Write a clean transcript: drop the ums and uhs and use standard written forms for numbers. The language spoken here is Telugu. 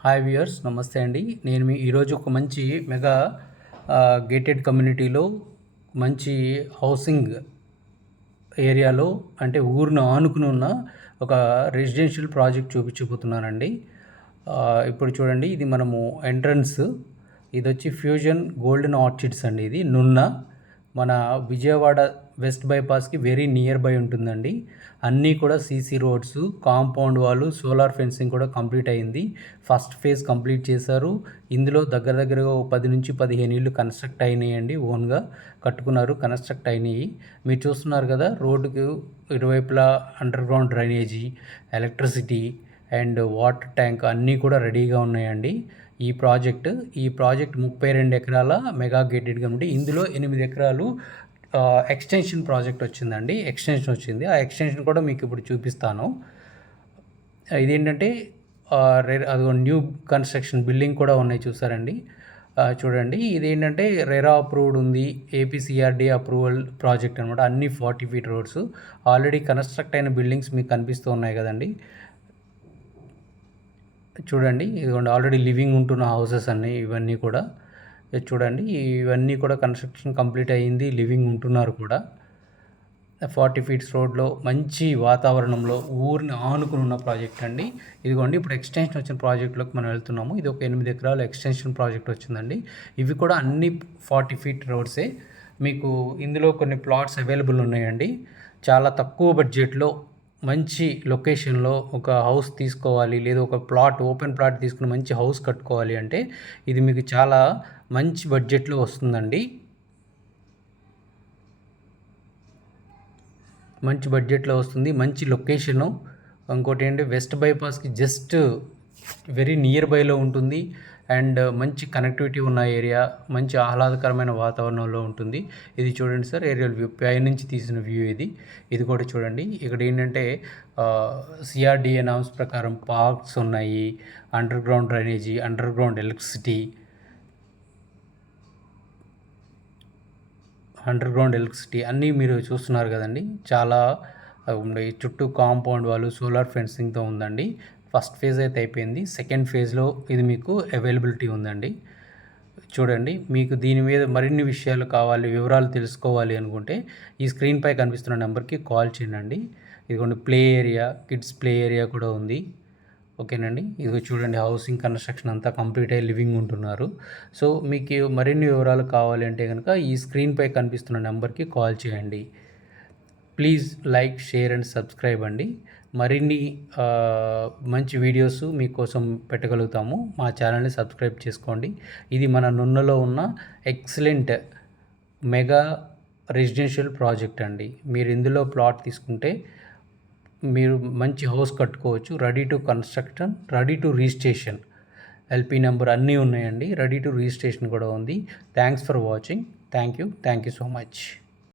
హాయ్ వ్యూయర్స్, నమస్తే అండి. నేను ఈరోజు ఒక మంచి మెగా గేటెడ్ కమ్యూనిటీలో మంచి హౌసింగ్ ఏరియాలో అంటే ఊరిని ఆనుకుని ఉన్న ఒక రెసిడెన్షియల్ ప్రాజెక్ట్ చూపించబోతున్నానండి. ఇప్పుడు చూడండి, ఇది మనము ఎంట్రన్స్. ఇది వచ్చి ఫ్యూజన్ గోల్డెన్ ఆర్చిడ్స్ అండి. ఇది నున్న మన విజయవాడ వెస్ట్ బైపాస్కి వెరీ నియర్ బై ఉంటుందండి. అన్నీ కూడా సీసీ రోడ్స్, కాంపౌండ్ వాళ్ళు, సోలార్ ఫెన్సింగ్ కూడా కంప్లీట్ అయింది. ఫస్ట్ ఫేజ్ కంప్లీట్ చేశారు. ఇందులో దగ్గరగా 10 నుంచి 15 ఇళ్ళు కన్స్ట్రక్ట్ అయినాయండి. ఓన్గా కట్టుకున్నారు, కన్స్ట్రక్ట్ అయినాయి. మీరు చూస్తున్నారు కదా, రోడ్డుకు ఇరువైపులా under ground drainage, electricity and water tank అన్నీ కూడా రెడీగా ఉన్నాయండి. ఈ ప్రాజెక్ట్ 32 ఎకరాల మెగా గేటెడ్ కమ్యూనిటీ. ఇందులో 8 ఎకరాలు ఎక్స్టెన్షన్ ప్రాజెక్ట్ వచ్చిందండి. ఎక్స్టెన్షన్ వచ్చింది. ఆ ఎక్స్టెన్షన్ కూడా మీకు ఇప్పుడు చూపిస్తాను. ఇదేంటంటే అది న్యూ కన్స్ట్రక్షన్ బిల్డింగ్ కూడా ఉన్నాయి, చూసారండి. చూడండి, ఇదేంటంటే రెరా అప్రూవ్డ్ ఉంది, ఏపీసీఆర్డీ అప్రూవల్ ప్రాజెక్ట్ అనమాట. అన్ని 40 ఫీట్ రోడ్స్, ఆల్రెడీ కన్స్ట్రక్ట్ అయిన బిల్డింగ్స్ మీకు కనిపిస్తూ ఉన్నాయి కదండి. చూడండి, ఇదిగోండి ఆల్రెడీ లివింగ్ ఉంటున్న హౌసెస్ అన్నీ ఇవన్నీ కూడా. చూడండి, ఇవన్నీ కూడా కన్స్ట్రక్షన్ కంప్లీట్ అయ్యింది, లివింగ్ ఉంటున్నారు కూడా. 40 ఫీట్స్ రోడ్లో మంచి వాతావరణంలో ఊరిని ఆనుకుని ఉన్న ప్రాజెక్ట్ అండి. ఇదిగోండి, ఇప్పుడు ఎక్స్టెన్షన్ వచ్చిన ప్రాజెక్ట్లోకి మనం వెళ్తున్నాము. ఇది ఒక 8 ఎకరాల ఎక్స్టెన్షన్ ప్రాజెక్ట్ వచ్చిందండి. ఇవి కూడా అన్ని 40 ఫీట్ రోడ్సే. మీకు ఇందులో కొన్ని ప్లాట్స్ అవైలబుల్ ఉన్నాయండి. చాలా తక్కువ బడ్జెట్లో మంచి లొకేషన్లో ఒక హౌస్ తీసుకోవాలి, లేదా ఒక ప్లాట్, ఓపెన్ ప్లాట్ తీసుకుని మంచి హౌస్ కట్టుకోవాలి అంటే ఇది మీకు చాలా మంచి బడ్జెట్లో వస్తుందండి. మంచి బడ్జెట్లో వస్తుంది, మంచి లొకేషను. ఇంకోటి ఏంటంటే వెస్ట్ బైపాస్కి జస్ట్ వెరీ నియర్ బైలో ఉంటుంది అండ్ మంచి కనెక్టివిటీ ఉన్న ఏరియా, మంచి ఆహ్లాదకరమైన వాతావరణంలో ఉంటుంది. ఇది చూడండి సార్, ఏరియల్ వ్యూ పైనుంచి తీసిన వ్యూ ఇది కూడా చూడండి. ఇక్కడ ఏంటంటే సిఆర్డిఏ నామ్స్ ప్రకారం పార్క్స్ ఉన్నాయి, under ground drainage, under ground electricity అన్నీ మీరు చూస్తున్నారు కదండి. చాలా చుట్టూ కాంపౌండ్ వాళ్ళు, సోలార్ ఫెన్సింగ్తో ఉందండి. ఫస్ట్ ఫేజ్ అయితే అయిపోయింది. సెకండ్ ఫేజ్లో ఇది మీకు అవైలబిలిటీ ఉందండి. చూడండి, మీకు దీని మీద మరిన్ని విషయాలు కావాలి, వివరాలు తెలుసుకోవాలి అనుకుంటే ఈ స్క్రీన్పై కనిపిస్తున్న నెంబర్కి కాల్ చేయండి. ఇదిగోండి, play area, kids play area కూడా ఉంది. ఓకేనండి. ఇదిగో చూడండి, హౌసింగ్ కన్స్ట్రక్షన్ అంతా కంప్లీట్ అయ్యి లివింగ్ ఉంటున్నారు. సో మీకు మరిన్ని వివరాలు కావాలి అంటే కనుక ఈ స్క్రీన్పై కనిపిస్తున్న నెంబర్కి కాల్ చేయండి. Please like, share and subscribe అండి. మరిన్ని మంచి వీడియోస్ మీకోసం పెట్టగలుగుతాము. మా ఛానల్ని సబ్స్క్రైబ్ చేసుకోండి. ఇది మన నున్నలో ఉన్న ఎక్సలెంట్ మెగా రెసిడెన్షియల్ ప్రాజెక్ట్ అండి. మీరు ఇందులో ప్లాట్ తీసుకుంటే మీరు మంచి హౌస్ కట్టుకోవచ్చు. Ready to construction, ready to registration, LP number అన్నీ ఉన్నాయండి. రెడీ టు రిజిస్ట్రేషన్ కూడా ఉంది. Thanks for watching. Thank you so much.